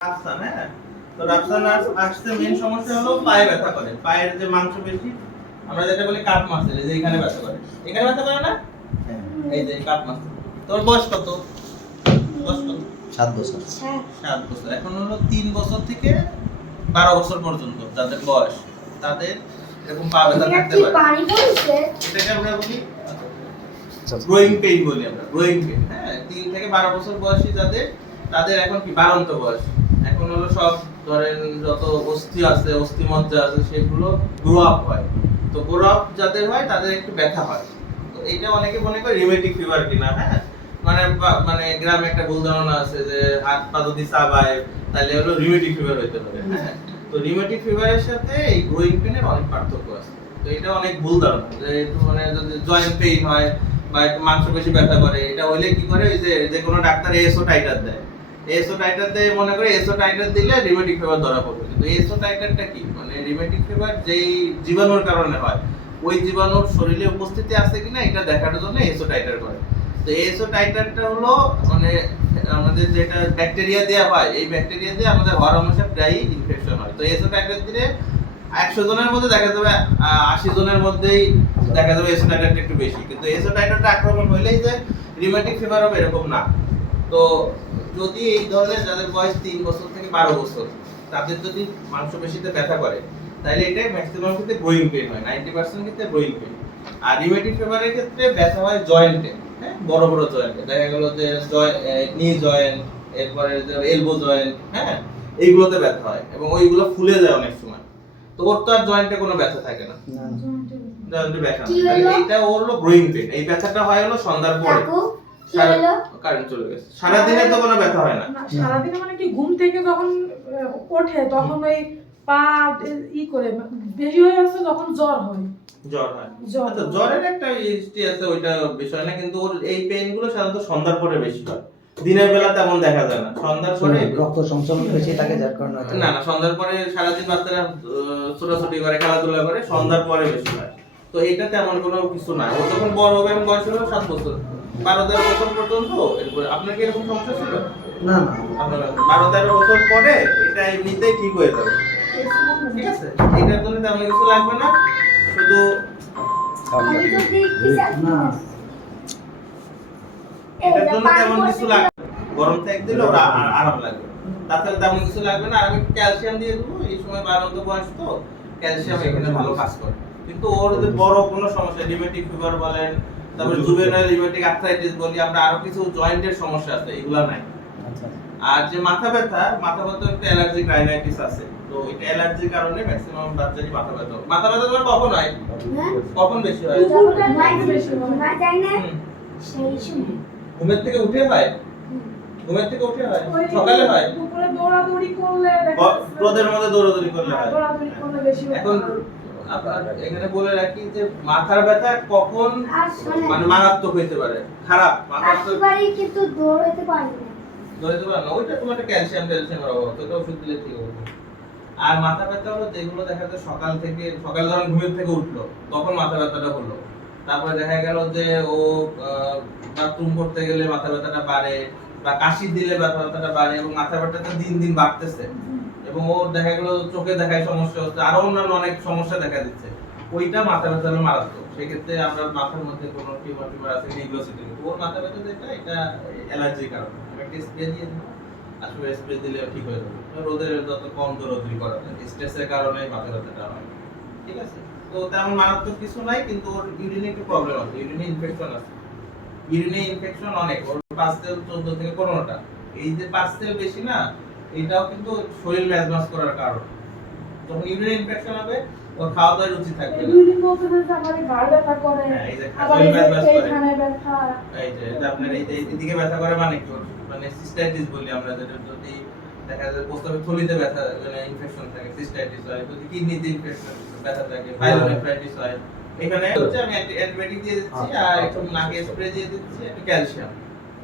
রাফসান, হ্যাঁ। তো রাফসান আসতে মেইন সমস্যা হলো পায়ে ব্যথা করে। পায়ের যে মাংসপেশি আমরা যেটা বলি কাপ মাসল, এই যে এখানে ব্যথা করে। এখানে ব্যথা করে না? হ্যাঁ। এই যে কাপ মাসল। তোর বয়স কত? বয়স কত? 7 বছর। 7 বছর। এখন হলো 3 বছর থেকে 12 বছর পর্যন্ত যাদের বয়স, তাদের এরকম পা ব্যথা থাকতে পারে। পানি পড়ছে এটাকে আমরা বলি গ্রোয়িং পেইন বলি আমরা, গ্রোয়িং পেইন, হ্যাঁ। 3 থেকে 12 বছর বয়সী যাদের, তাদের এখন কি বাড়ন্ত বয়স। এখন হলো সব ধরেন যত অস্থি আছে, অস্থি মজ্জা আছে, সেগুলো গ্রো আপ হয়। তো গ্রো আপ যাদের হয় তাদের একটু ব্যথা হয়। তো এটা অনেকে মনে করে রিউমেটিক ফিভার কিনা, হ্যাঁ। মানে গ্রামে একটা ভুল ধারণা আছে যে হাত পা যদি চাবায় তাহলে হলো রিউমেটিক ফিভার হইতে পারে, হ্যাঁ। তো রিউমেটিক ফিভারের সাথে এই গ্রোয়িং পেইনের অনেক পার্থক্য আছে। তো এটা অনেক ভুল ধারণা যে একটু মানে যদি জয়েন্ট পেইন হয় বা একটু মাংসপেশি ব্যথা করে, এটা হইলে কি করে ওই যে কোনো ডাক্তার এসও টাইটার দেয়। এসও টাইটার দিয়ে মনে করে এসও টাইটার দিলে রিউমেটিক ফিভার ধরা পড়বে। কিন্তু এসও টাইটারটা কি, মানে রিউমেটিক ফিভার যেই জীবাণুর কারণে হয়, ওই জীবাণুর শরীরে উপস্থিতি আছে কিনা এটা দেখার জন্য এসও টাইটার করে। তো এসও টাইটারটা হলো মানে আমাদের যেটা ব্যাকটেরিয়া দেওয়া হয়, এই ব্যাকটেরিয়া দিয়ে আমাদের হরমোশা প্রায়ই ইনফেকশন হয়। তো এসও টাইটার দিলে 100 জনের মধ্যে দেখা যাবে 80 জনের মধ্যেই দেখা যাবে এসও টাইটারটা একটু বেশি। কিন্তু এসও টাইটারটা আক্রমণ হইলেই যে রিউমেটিক ফিভার হবে এরকম না। তো যদি এই ধরনের যাদের বয়স 3 বছর থেকে 12 বছর, তাদের যদি মাংসপেশিতে ব্যথা করে, তাহলে এটা ম্যাক্সিমাম ক্ষেত্রে গ্রোয়িং পেইন হয়, 90% ক্ষেত্রে গ্রোয়িং পেইন। আর রিউমেটিক ফিভারের ক্ষেত্রে ব্যথা হয় জয়েন্টে, হ্যাঁ, বড় বড় জয়েন্টে। দেখা গেল যে নি জয়েন্ট, এরপরে এলবো জয়েন্ট, হ্যাঁ, এইগুলোতে ব্যথা হয় এবং ওইগুলো ফুলে যায় অনেক সময়। তো ওর তো আর জয়েন্টে কোনো ব্যথা থাকে না, জয়েন্টে ব্যথা না। তাহলে এইটা ওর হলো গ্রোয়িং পেইন। এই ব্যথাটা হয় হলো সন্ধ্যার পরে। কারেন্ট চলে গেছে। সারা দিনে তো কোনো ব্যথা হয় না। সারা দিনে মানে কি ঘুম থেকে যখন ওঠে তখন ওই পা করে বেশি হয়ে যাচ্ছে, তখন জ্বর হয়। জ্বর হয়। আচ্ছা, জ্বরের একটা হিস্ট্রি আছে, ওইটা বিষয় না। কিন্তু ওর এই পেইন গুলো সাধারণত সন্ধ্যার পরে বেশি হয়, দিনের বেলা তেমন দেখা যায় না। সন্ধ্যার পরে রক্ত সঞ্চালন বেশি থাকে যার কারণে না, সন্ধ্যার পরে সারাদিন বাচ্চারা ছোটাছুটি করে, খেলাধুলা করে, সন্ধ্যার পরে বেশি হয়। তো এটা তেমন কোনো কিছু না। ও যখন বড় হবে, এবং বয়স হলো 7 বছর, 12-13 বছর পর্যন্ত। এরপরে আপনার কি এরকম সমস্যা ছিল? না না, আপনার 12-13 বছর পরে এটা এমনিতেই ঠিক হয়ে যাবে, ঠিক আছে। এটার জন্য তেমন কিছু লাগবে না, শুধু এটার জন্য তেমন কিছু লাগবে, গরম থেকে দিলে ওরা আরাম লাগবে। তাছাড়া তেমন কিছু লাগবে না। আর আমি ক্যালসিয়াম দিয়ে দেবো, এই সময় বাড়ন্ত বয়স তো ক্যালসিয়াম এখানে ভালো কাজ করে। কিন্তু ওর যে বড় কোনো সমস্যা, রিউমেটিক ফিভার বলেন, তারপরে জুভেনাইল রিউমেটিক আর্থ্রাইটিস বলি আমরা, আরো কিছু জয়েন্টের সমস্যা আছে, এগুলা নাই। আর যে মাথা ব্যথা একটা অ্যালার্জিক রাইনাইটিস আছে। তো এটা অ্যালার্জির কারণে ম্যাক্সিমাম বাচ্চারই মাথা ব্যথা তোমার কখন হয়? কখন বেশি হয়? ঘুমের থেকে উঠে হয়? ঘুমের থেকে উঠে হয়? সকালে হয়? দুপুরে দৌড়াদৌড়ি করলে রোদের মধ্যে দৌড়াদৌড়ি করলে হয়। দৌড়াদৌড়ি করলে বেশি এখন এখানে বলে রাখি যে মাথার ব্যথা কখন মানে মারাত্মক হইতে পারে, খারাপ মারাত্মক কিন্তু দৌড়াতে পারি না। দৌড়াতে পারে না, ওইটা তোমার ক্যালসিয়ামের অভাব, তো ওষুধ দিলে ঠিক হবে। আর মাথা ব্যথা হলো যেগুলো দেখা যায় সকাল ধরেন ঘুমের থেকে উঠলো, তখন মাথা ব্যথাটা হলো। তারপরে দেখা গেল যে ও বাথরুম করতে গেলে মাথা ব্যথাটা বাড়ে, বা কাশি দিলে মাথা ব্যথাটা বাড়ে, এবং মাথা ব্যথাটা দিন দিন বাড়তেছে, এবং ওর দেখা গেল চোখে দেখায় সমস্যা হচ্ছে, আরো অন্যান্য অনেক সমস্যা দেখা দিচ্ছে। ওইটা মাথা ব্যথা হলো মারাত্মক। সেক্ষেত্রে আমরা মাথার মধ্যে কোনো টিউমার আছে, নিউরোসিটি, ওর মাথা ব্যথা যেটা, এটা অ্যালার্জির কারণে একটা স্প্রে দিয়ে দিই। আসলে স্প্রে দিলে ঠিক হয়ে যাবে। রোদের যত কম দৌড়াদৌড়ি করা যায়, স্ট্রেসের কারণে মাথা ব্যথাটা হয়, ঠিক আছে। তো তেমন মারাত্মক কিছু নাই, কিন্তু ওর ইউরিনে একটু প্রবলেম আছে, ইউরিনে ইনফেকশন আছে। ইউরিনে ইনফেকশন অনেক, ওর পাস্তেল 14 থেকে 15টা। এই যে পাস্তেল বেশি না, এটাও কিন্তু শরীর ম্যাজমাস করার কারণ। যখন ইউরিনে ইনফেকশন হবে, ওর খাওয়া দাওয়ার রুচি থাকবে না। দুদিন বলতে যে আমাদের ঘাড় ব্যথা করে, এই যে আবার শরীর ম্যাজমাস করে, এইখানে ব্যথা, এই যে আপনার এই এদিকে ব্যথা করে, মানে কি মানে সিস্টাইটিস বলি আমরা, যেটা যদি দেখা যায় প্রস্রাবের থলিতে ব্যথা, মানে ইনফেকশন থাকে, সিস্টাইটিস হয়। যদি কিডনিতে ইনফেকশন ব্যথা থাকে, পাইলোনেফ্রাইটিস হয়। এখানে হচ্ছে আমি অ্যান্টিবায়োটিক দিয়ে দিচ্ছি, আর একটু নাকে স্প্রে দিয়ে দিচ্ছি, একটু ক্যালসিয়াম।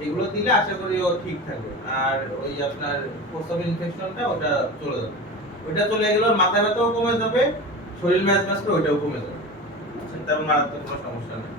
এগুলো দিলে আশা করি ও ঠিক থাকবে। আর ওই আপনার প্রস্রাবের ইনফেকশনটা ওটা চলে যাবে। ওইটা চলে গেলে মাথা ব্যথাও কমে যাবে, শরীর ম্যাজম্যাজ করে ওইটাও কমে যাবে। তেমন মারাত্মক কোনো সমস্যা নেই।